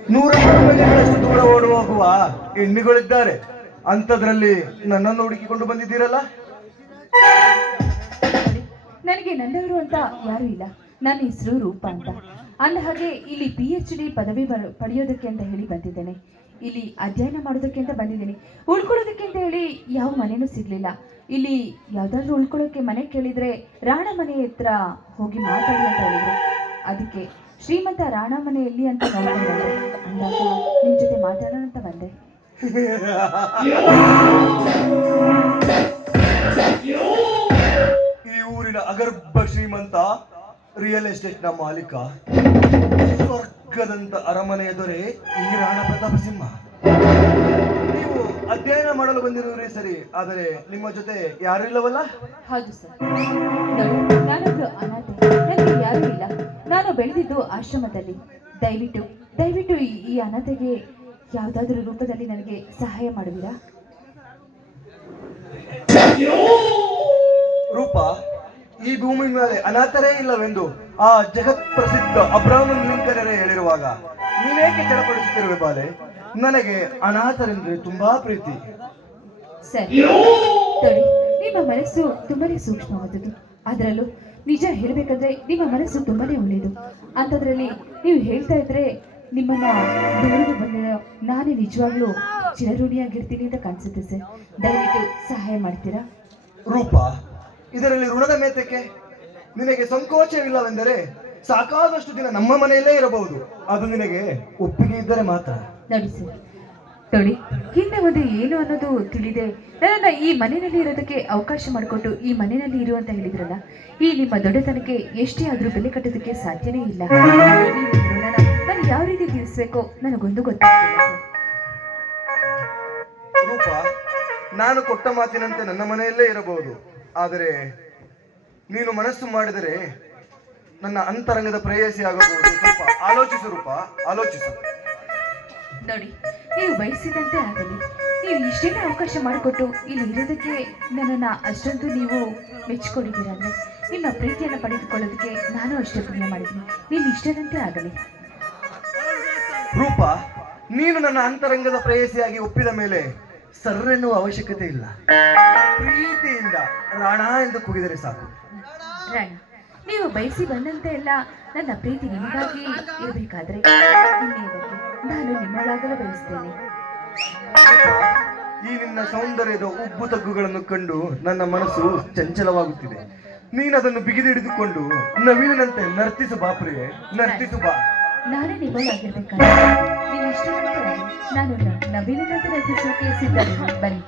100 ಮೈಲಿಗಳಷ್ಟು ದೂರ ಓಡಿ ಹೋಗುವ ಎಣ್ಣಿಗಳಿದ್ದಾರೆ. ಅಂಥದ್ರಲ್ಲಿ ನನ್ನನ್ನು ಹುಡುಕಿಕೊಂಡು ಬಂದಿದ್ದೀರಲ್ಲ. ನನಗೆ ನನ್ನವರು ಅಂತ ಯಾರು ಇಲ್ಲ. ನನ್ನ ಹೆಸರು ರೂಪ ಅಂತ. ಅಂದ ಹಾಗೆ ಇಲ್ಲಿ PhD ಪದವಿ ಪಡೆಯೋದಕ್ಕೆ ಅಂತ ಹೇಳಿ ಬಂದಿದ್ದೇನೆ. ಇಲ್ಲಿ ಅಧ್ಯಯನ ಮಾಡೋದಕ್ಕೆ ಅಂತ ಬಂದಿದ್ದೀನಿ. ಉಳ್ಕೊಳ್ಳೋದಕ್ಕೆ ಅಂತ ಹೇಳಿ ಯಾವ ಮನೆಯೂ ಸಿಗ್ಲಿಲ್ಲ. ಇಲ್ಲಿ ಯಾವ್ದಾದ್ರು ಉಳ್ಕೊಳ್ಳೋಕೆ ಮನೆ ಕೇಳಿದ್ರೆ ರಾಣ ಮನೆ ಹತ್ರ ಹೋಗಿ ಮಾತಾಡಿ ಅಂತ ಹೇಳಿದ್ರು. ಅದಕ್ಕೆ ಶ್ರೀಮಂತ ರಾಣ ಮನೆ ಎಲ್ಲಿ ಅಂತ ನೋಡ್ಕೊಂಡು ಬಂದೆ. ಅಂದಾಗ ನಿಮ್ ಜೊತೆ ಮಾತಾಡೋಣ ಅಂತ ಬಂದೆ. ಈ ಊರಿನ ಅಗರ್ಭ ಶ್ರೀಮಂತ, ರಿಯಲ್ ಎಸ್ಟೇಟ್ ನ ಮಾಲೀಕ, ಸ್ವರ್ಗದಂತ ಅರಮನೆಯ ದೊರೆ ಈ ರಾಣ ಪ್ರತಾಪ ಸಿಂಹ. ನೀವು ಅಧ್ಯಯನ ಮಾಡಲು ಬಂದಿರುವುದೇ ಸರಿ, ಆದರೆ ನಿಮ್ಮ ಜೊತೆ ಯಾರು ಇಲ್ಲವಲ್ಲ? ಹೌದು ಸರ್, ನಾನೊಬ್ಳು ಅನಾಥೆ. ನನಗೆ ಯಾರೂ ಇಲ್ಲ. ನಾನು ಬೆಳೆದಿದ್ದು ಆಶ್ರಮದಲ್ಲಿ. ದಯವಿಟ್ಟು ಈ ಅನಾಥೆಗೆ ಯಾವುದಾದ್ರೂ ರೂಪದಲ್ಲಿ ನನಗೆ ಸಹಾಯ ಮಾಡುವಿರಾ? ರೂಪ, ಈ ಭೂಮಿ ಮೇಲೆ ಅನಾಥರೇ ಇಲ್ಲವೆಂದು ಆ ಜಗತ್ ಪ್ರಸಿದ್ಧ ಅಬ್ರಹಾಂ ಲಿಂಕನರೇ ಹೇಳಿರುವಾಗ ನೀನೇಕೆ ಚಡಪಡಿಸುತ್ತಿರುವೆ ಬಾಲೆ? ನನಗೆ ಅನಾಥರೆಂದ್ರೆ ತುಂಬಾ ಪ್ರೀತಿ. ಸರಿ, ನೋಡಿ, ನಿಮ್ಮ ಮನಸ್ಸು ತುಂಬಾನೇ ಸೂಕ್ಷ್ಮವಾದದ್ದು. ಅದರಲ್ಲೂ ನಿಜ ಹೇಳ್ಬೇಕಂದ್ರೆ ನಿಮ್ಮ ಮನಸ್ಸು ತುಂಬಾನೇ ಒಳ್ಳೆಯದು. ಅಂಥದ್ರಲ್ಲಿ ನೀವು ಹೇಳ್ತಾ ಇದ್ರೆ ನಿಮ್ಮನ್ನ ದೂರದು ಬಂದ ನಾನೇ ನಿಜವಾಗ್ಲೂ ಚಿರಋಣಿಯಾಗಿರ್ತೀನಿ ಅಂತ ಕಾಣಿಸುತ್ತೆ ಸರ್. ದಯವಿಟ್ಟು ಸಹಾಯ ಮಾಡ್ತೀರಾ? ರೂಪ, ಇದರಲ್ಲಿ ಋಣದ ಮೇತಕ್ಕೆ ನಿನಗೆ ಸಂಕೋಚವಿಲ್ಲವೆಂದರೆ ಸಾಕಾದಷ್ಟು ದಿನ ನಮ್ಮ ಮನೆಯಲ್ಲೇ ಇರಬಹುದು. ಅದು ನಿನಗೆ ಒಪ್ಪಿಗೆ ಇದ್ದರೆ ಮಾತ್ರ. ನೋಡಿ ಸರ್, ನೋಡಿ, ಹಿಂದೆ ಒಂದು ಏನು ಅನ್ನೋದು ತಿಳಿದೆ ನನ್ನನ್ನ ಈ ಮನೆಯಲ್ಲಿ ಇರೋದಕ್ಕೆ ಅವಕಾಶ ಮಾಡಿಕೊಟ್ಟು ಈ ಮನೆಯಲ್ಲಿ ಇರು ಅಂತ ಹೇಳಿದ್ರಲ್ಲ, ಈ ನಿಮ್ಮ ದೊಡ್ಡತನಕ್ಕೆ ಎಷ್ಟೇ ಆದ್ರೂ ಬೆಲೆ ಕಟ್ಟೋದಕ್ಕೆ ಸಾಧ್ಯನೇ ಇಲ್ಲ. ನಾನು ಯಾವ ರೀತಿ ತೀರಿಸ್ಬೇಕೋ ನನಗೊಂದು ಗೊತ್ತಾಗ್ತಿಲ್ಲ ಸರ್. ರೂಪ, ನಾನು ಕೊಟ್ಟ ಮಾತಿನಂತೆ ನನ್ನ ಮನೆಯಲ್ಲೇ ಇರಬಹುದು. ಆದರೆ ನೀನು ಮನಸ್ಸು ಮಾಡಿದರೆ ನನ್ನ ಅಂತರಂಗದ ಪ್ರೇಯಸಿ ಆಗಬಹುದು. ಸ್ವಲ್ಪ ಆಲೋಚಿಸು ರೂಪ, ಆಲೋಚಿಸು. ನೋಡಿ, ನೀವು ಬಯಸಿದಂತೆ ಆಗಲಿ. ನೀವು ಇಷ್ಟೇನೇ ಅವಕಾಶ ಮಾಡಿಕೊಟ್ಟು ಇಲ್ಲಿ ಇರೋದಕ್ಕೆ ನನ್ನನ್ನು ಅಷ್ಟೊಂದು ನೀವು ಮೆಚ್ಚಿಕೊಂಡಿದ್ದೀರ ಅಂದರೆ ನಿಮ್ಮ ಪ್ರೀತಿಯನ್ನು ಪಡೆದುಕೊಳ್ಳೋದಕ್ಕೆ ನಾನು ಅಷ್ಟೇ ಪುಣ್ಯ ಮಾಡಿದ್ದೀನಿ. ನೀವು ಇಷ್ಟದಂತೆ ಆಗಲಿ. ರೂಪ, ನೀನು ನನ್ನ ಅಂತರಂಗದ ಪ್ರೇಯಸಿಯಾಗಿ ಒಪ್ಪಿದ ಮೇಲೆ ಸರ್ರೆನ್ನುವ ಅವಶ್ಯಕತೆ ಇಲ್ಲ. ಪ್ರೀತಿಯಿಂದ ರಾಣ ಎಂದು ಕೂಗಿದರೆ ಸಾಕು. ರಾಣ, ನೀವು ಬಯಸಿ ಬಂದಂತೆ ಎಲ್ಲ ನನ್ನ ಪ್ರೀತಿ ನಿಮಗಾಗಿ ಇರಬೇಕಾದ್ರೆ ಇನ್ನೇದಕ್ಕೆ ನಾನು ನಿಮ್ಮೊಳಗಲು ಬಯಸ್ತೇನೆ. ಈ ನಿನ್ನ ಸೌಂದರ್ಯದ ಉಬ್ಬು ತಗ್ಗುಗಳನ್ನು ಕಂಡು ನನ್ನ ಮನಸ್ಸು ಚಂಚಲವಾಗುತ್ತಿದೆ. ನೀನದನ್ನು ಬಿಗಿದಿಡಿದುಕೊಂಡು ನವೀನಂತೆ ನರ್ತಿಸು ಬಾ ಪ್ರಿಯೆ, ನರ್ತಿಸು ಬಾ. ನಾನೇ ನಿಮ್ಮೊಳಗಿರ್ಬೇಕಾದ್ರೆ ನೀವು ಇಷ್ಟದಂತೆ ನಾನು ನವೀನಂತೆ ನರ್ತಿಸೋಕೆ ಸಿದ್ಧ. ಬನ್ನಿ.